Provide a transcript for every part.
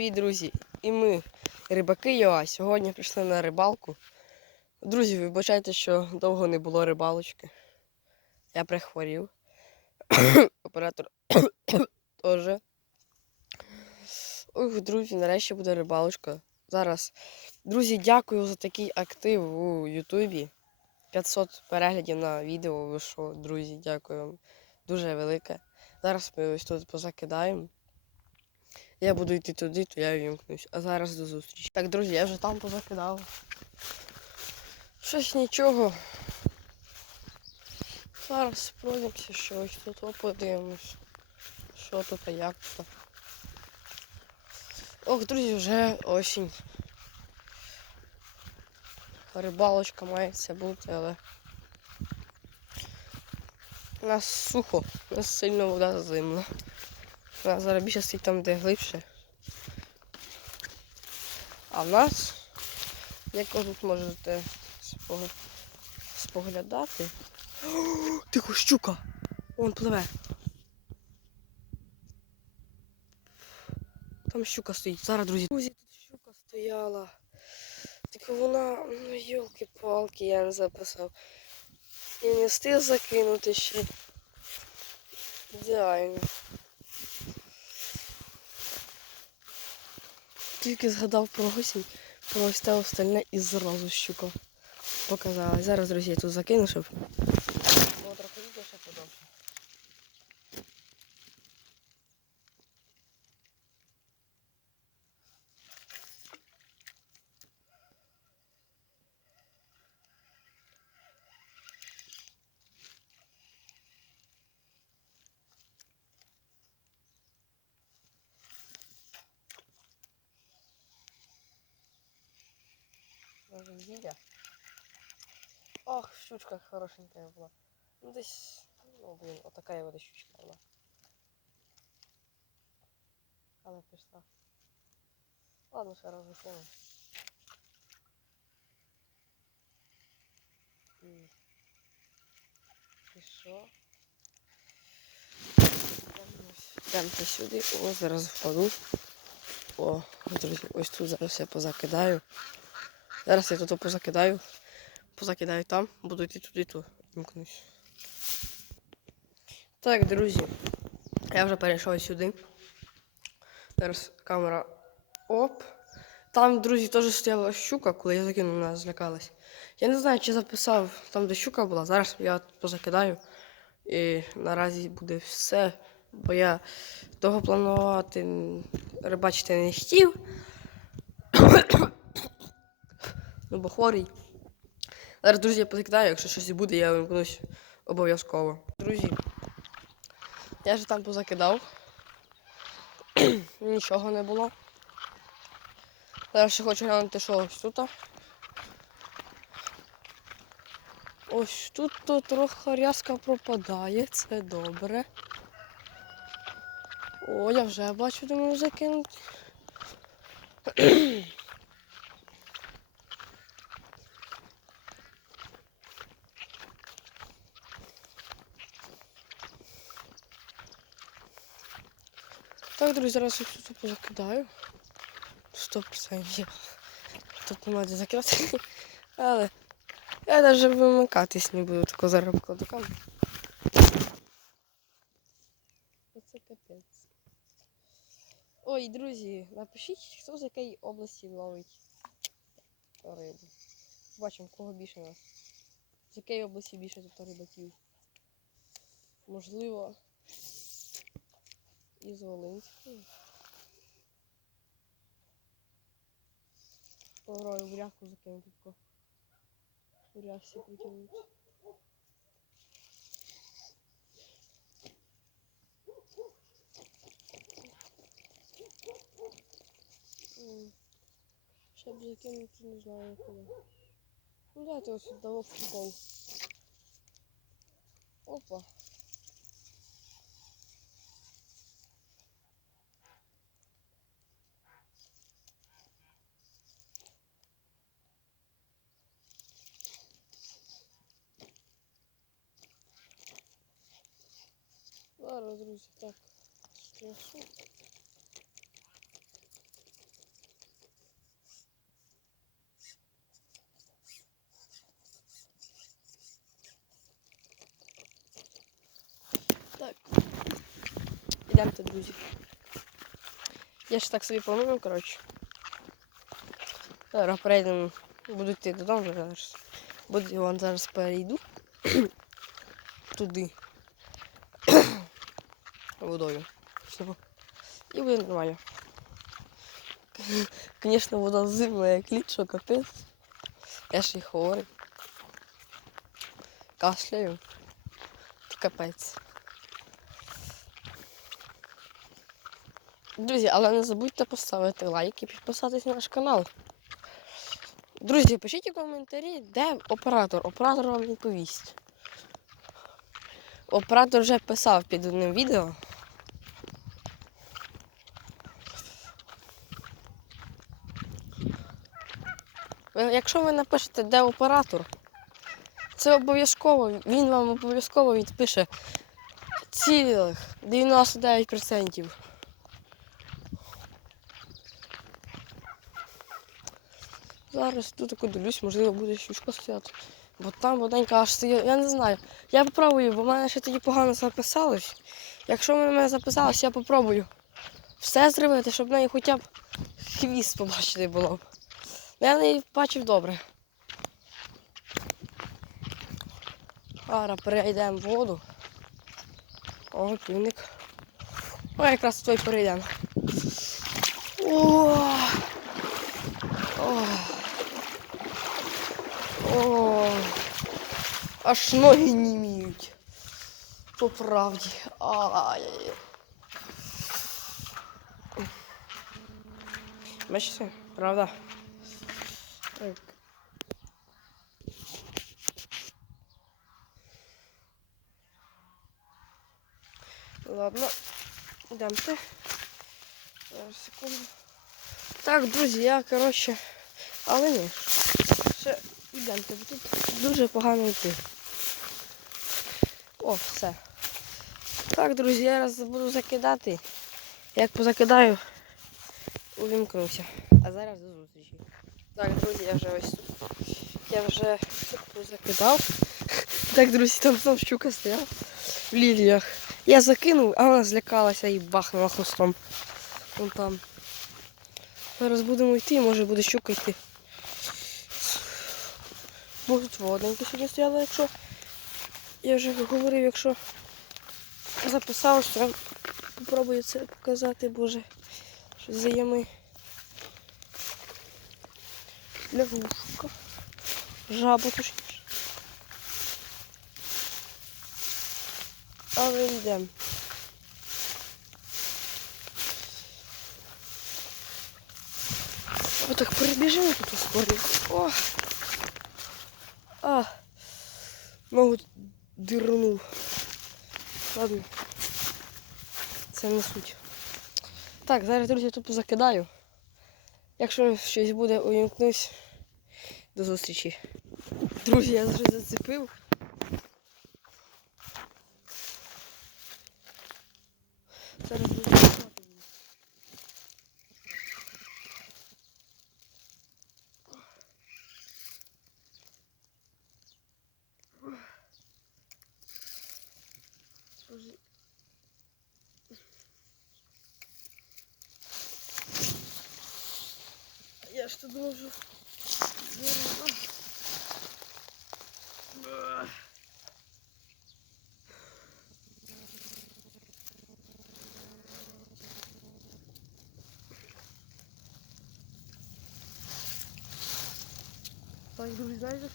Привіт, друзі! І ми, рибаки Йоа, сьогодні прийшли на рибалку. Друзі, вибачайте, що довго не було рибалочки. Я прихворів. Оператор теж. Ох, друзі, нарешті буде рибалочка. Зараз. Друзі, дякую за такий актив у Ютубі. 500 переглядів на відео. Ви друзі, дякую вам. Дуже велике. Зараз ми ось тут позакидаємо. Я буду йти туди, то я вімкнусь. А зараз до зустрічі. Так, друзі, я вже там позакидав. Щось нічого. Зараз пройдемося щось тут подивимось. Що тут, а як тут. Ох, друзі, вже осінь. Рибалочка мається бути, але у нас сухо, у нас сильно вода зимна. У зараз більше стоїть там, де глибше. А в нас, як ви тут можете споглядати. Тихо, щука! Вон пливе. Там щука стоїть. Зараз, друзі. Друзі, тут щука стояла. Тільки вона, ну йолки-палки, я не записав. І не встиг закинути ще. Ідеально. Тільки згадав про осінь, про ось те остальне і зразу щука показала. Зараз, друзі, я тут закину, щоб було трохи відео ще подовше. Може, їде? Ох, щучка хорошенькая була. Ну десь, ну блін, отака вода щучка була. Але пішла. Ладно, ще раз закину. І... І що? Сюди. О, зараз впаду. О, друзі, ось тут зараз я позакидаю. Зараз я тут позакидаю. Позакидаю там, буду йти туди, то вимкнусь. Так, друзі. Я вже перейшов сюди. Зараз камера оп. Там, друзі, теж стояла щука, коли я закинув, вона злякалась. Я не знаю, чи записав там, де щука була. Зараз я позакидаю. І наразі буде все. Бо я того планувати рибачити не хотів. Ну, бо хворий. Зараз, друзі, я позакидаю, якщо щось буде, я вимкнусь обов'язково. Друзі, я ж там позакидав. Нічого не було. Зараз ще хочу глянути, що ось тут. Ось тут то трохи рязка пропадає, це добре. О, я вже бачу, де можу закинути. Так, друзі, зараз я тут позакидаю. 100%. Тут нема де закидати. Але я навіть вимикатись не буду тако зараз покладу камеру. Оце капець. Ой, друзі, напишіть, хто з якої області ловить рибу. Бачимо, кого більше нас. З якої області більше тут рибаків. Можливо, із Волинської. Попробую буряку закинути тако. Буряшці потягнути. М, Щоб закинути, не знаю куди. Ну дайте ось того в пол. Опа. Зараз, друзья, так, стрясу. Так. то, друзья. Я ще так собі планую, коротше. Зараз перейдемо, буду йти додому, зараз. Буду я вам зараз перейду Туды. Водою. Все. І буде нормально. Звісно, вода зимна, як лід, що капець. Я ж і хворий. Кашляю. Капець. Друзі, але не забудьте поставити лайк і підписатись на наш канал. Друзі, пишіть у коментарі, де оператор. Оператор вам відповість. Оператор вже писав під одним відео. Якщо ви напишете, де оператор, це обов'язково, він вам обов'язково відпише цілих 99%. Зараз тут таку дивлюсь, можливо, буде щучка стояти. Бо там воденька аж стоїть. Я не знаю. Я попробую, бо в мене ще тоді погано записалось. Якщо в мене записалось, я попробую все зробити, щоб в неї хоча б хвіст побачити було. Я неї бачив добре. Зараз перейдемо в воду. О, півник. О, якраз той перейдемо. О! О! О! Аж ноги німіють. По правді. Ай. Бачите, правда? Так. Ладно, йдемте. Зараз секунду. Так, друзі, я, коротше, але ні. Ще йдемте, бо тут дуже погано йти. О, все. Так, друзі, я зараз буду закидати. Як позакидаю, увімкнуся. А зараз до зустрічі. Так, друзі, я вже ось. Я вже позакидав. Так, друзі, там знов щука стояла в ліліях. Я закинув, а вона злякалася і бахнула хвостом. Вон там. Зараз будемо йти, може буде щука йти. Бо тут водненько сьогодні стояла, якщо. Я вже говорив, якщо записав, то я це показати, боже. Що за ями. Лягушка. Жаба точніше. Але йдемо. Отак перебіжимо тут скоренько. О! А! Ногу дирнув. Ладно. Це не суть. Так, зараз, друзі, я тут позакидаю. Якщо щось буде, увімкнусь. До зустрічі. Друзі, я вже зацепив. Зараз Я ж тут думав, що... Вирву. Ах. Так, друзі, знаєте,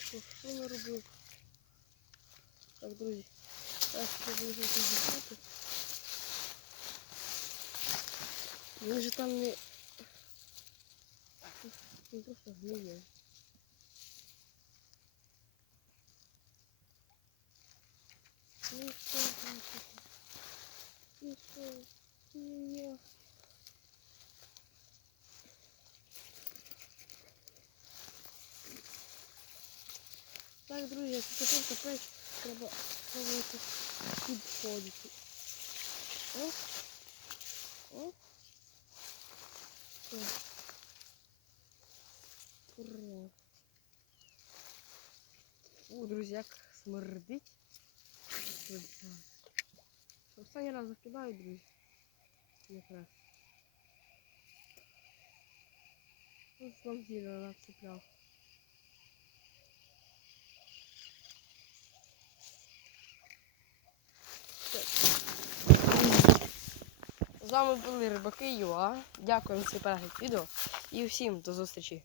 Пушко, що не робив? Так, друзі, я спробую тут зіпати. Він же там не... Не то, що гниє. Треба, треба виходити. Оп. Оп. Так. Ура. О, друзі, як смердить. Смердить. Останній раз закидаю, друзі. Якраз. Ось вам зіля нацепляв. Вами були рибаки ЮА. Дякую за перегляд відео і всім до зустрічі.